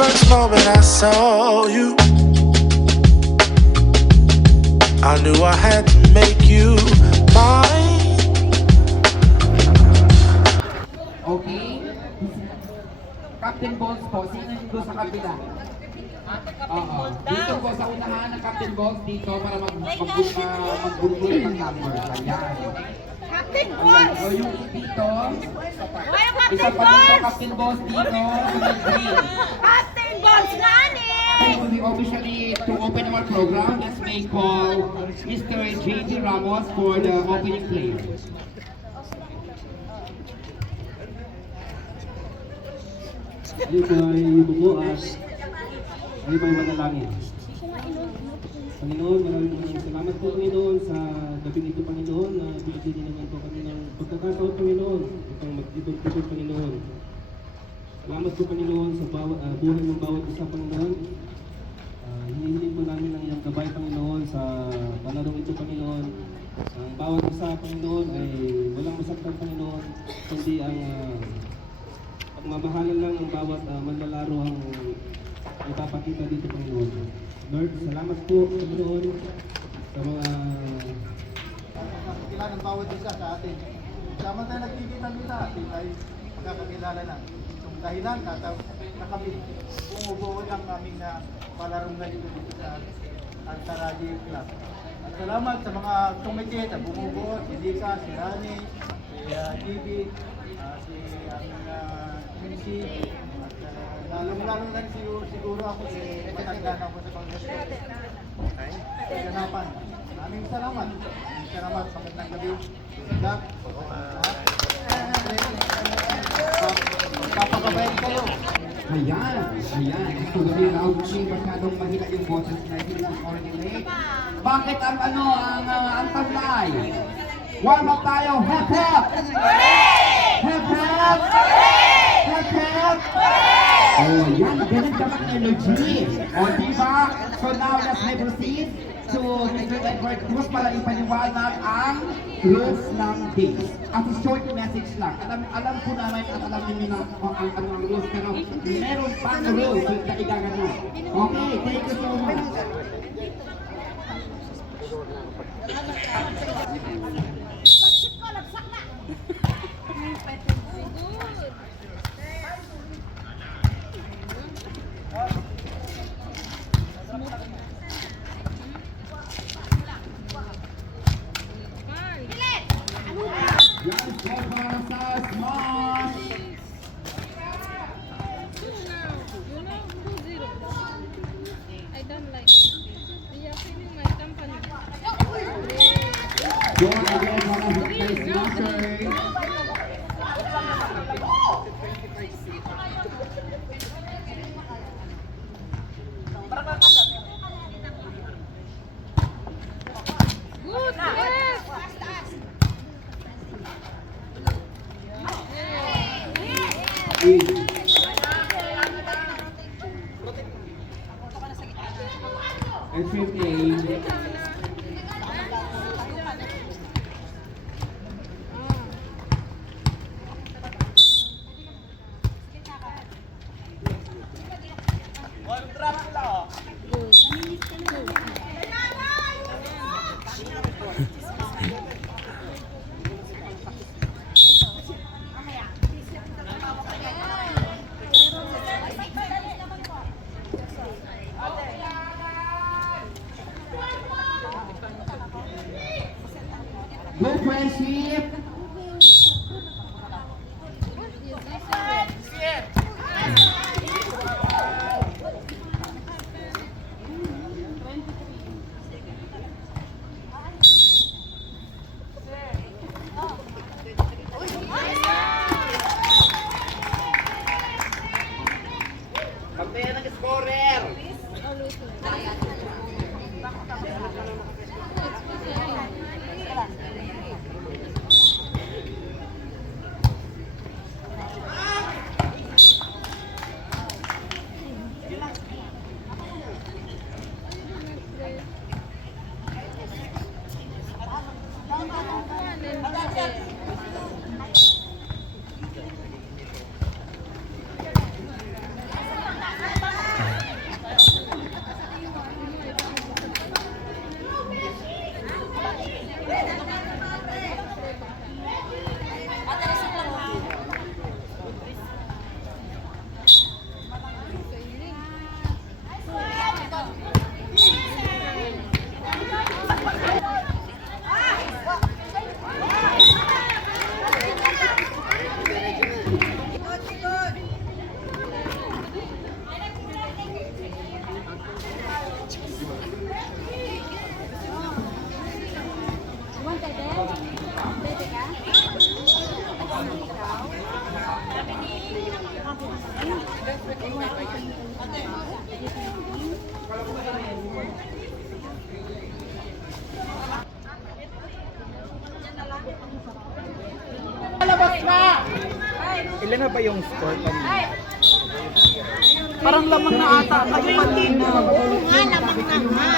first moment I saw you, I knew I had to make you mine. Okay? Captain Balls po, sino nyo sa kabila? Oo. Dito po sa unahan ng Captain Balls dito para magbulbul ng number. Ayan. Captain Ayan. Balls! O yung dito, Why ang isa Captain pa dito Balls? Captain Balls dito sa may green. Captain Balls nani! We officially, to open our program, let's may call Mr. J.D. Ramos for the opening play. Ayun po ay bubuas. Ayun po ay manalangin. Panginoon, maraming salamat po Panginoon sa gabing ito Panginoon na binigyan din naman po kami ng pagkakataon Panginoon upang magtipon-tipon Panginoon. Salamat po Panginoon sa buhay ng bawat isa Panginoon. Hinihiling po namin ang iyong gabay Panginoon sa panarong ito Panginoon. Ang bawat isa Panginoon ay walang masaktan Panginoon, kundi ang pagmamahalan lang ng bawat manlalaro ang ipapakita dito Panginoon. Lord, salamat po Panginoon sa mga Kakilala ng bawat isa sa atin. Sama tayo nagkikita-kita, atin tayo magkakakilala na. Itong dahilan na kami bumubuo ng aming palarong ngayon dito sa Altaradi Club. At salamat sa mga komite na bumubuo, si Lika, si Rani, si GB, si aming Mincy, at lalong-lalo na siguro ako si matandaan ako sa pag-respeto. Okay? Kaganapan. Maraming salamat. Maraming salamat. Magandang gabi. Good luck. Papagabayan kayo. Ayan, ayan. Ito gabi round 3, masyadong mahina yung boses na hindi mo already late. Bakit ang ang taglay? Warm up tayo. Hep hep! Hep hep! Hep hep! Oh, yan. Ganun dapat energy. O, diba? So now, let's proceed to Mr. Edward Cruz para ipaniwanag ang rules ng game. As a short message lang. Alam po namin at alam niyo na kung ang rules, pero meron pang rules na igagano. Okay, thank you so much. Yan po para sa Smash! I don't like that. They are feeling my company. Doon again para sa kay Smasher. Good, yes! And 15. Go friendship! Pagtayan ng scorer! Ilan na ba yung score kanina? Parang lamang na ata kayo kanina. Oo nga, lamang na nga.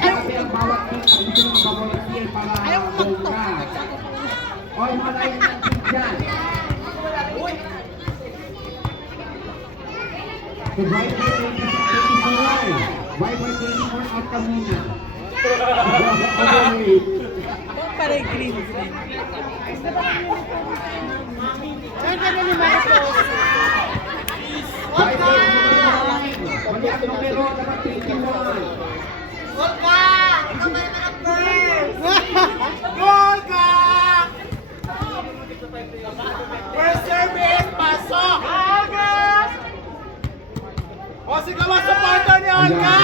Sabi ang bawat team ang gusto ng volunteer para bongga. Oy, mga layo ng team dyan. So, Viper 24 out ka muna. Parang green. Viper 24, mali ang numero, dapat 21. First service, pasok! August! O, sigawan sa partner ni Olga!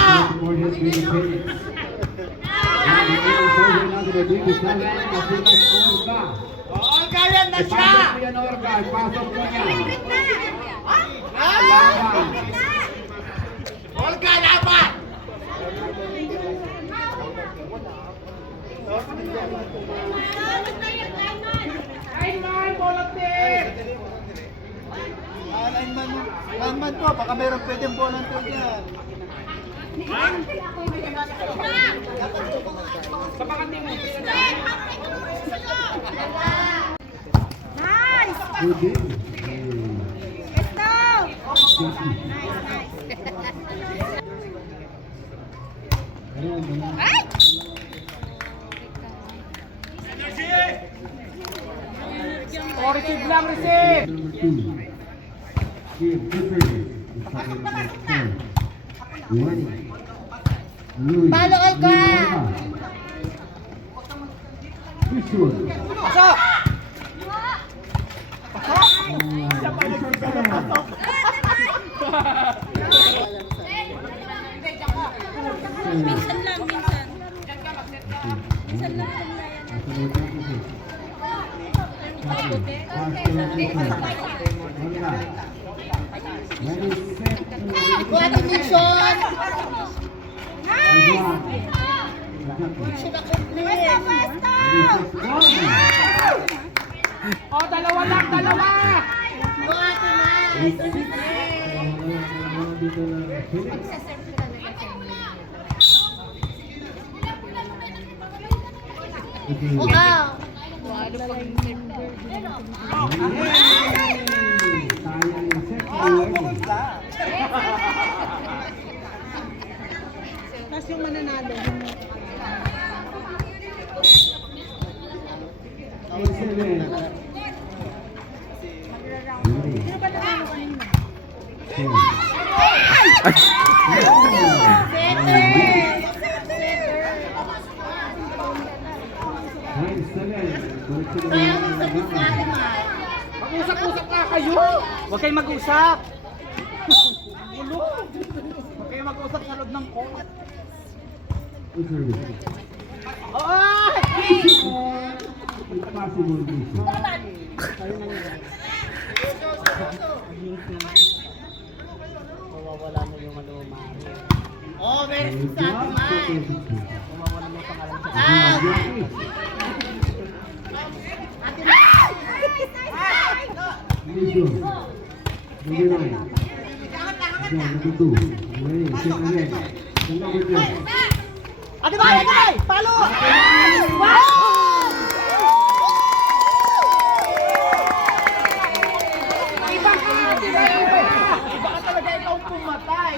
O, Olga, yan na siya! Pasok mo yan. Olga, laban! Lineman po, baka meron pwedeng volunteer yan. Nice! Good game. Ito! Ay! O, receive lang, receive! Number 2. Give Clifford. Palo, Olga! Visual. Pasok! Minsan lang, minsan. Minsan lang. Kuha ng mission! Nice! Pwesto! O, dalawa lang, dalawa! Kuha Wow! Tapos yung mananalo. Mag-usap-usap na kayo! Huwag kayong mag-usap! Gulo! Huwag kayong mag-usap sa loob ng court! Oh, meron sa atin. Ate Bay! Ate Bay! Palo! Iba ka! Iba ka talaga ikaw pumatay!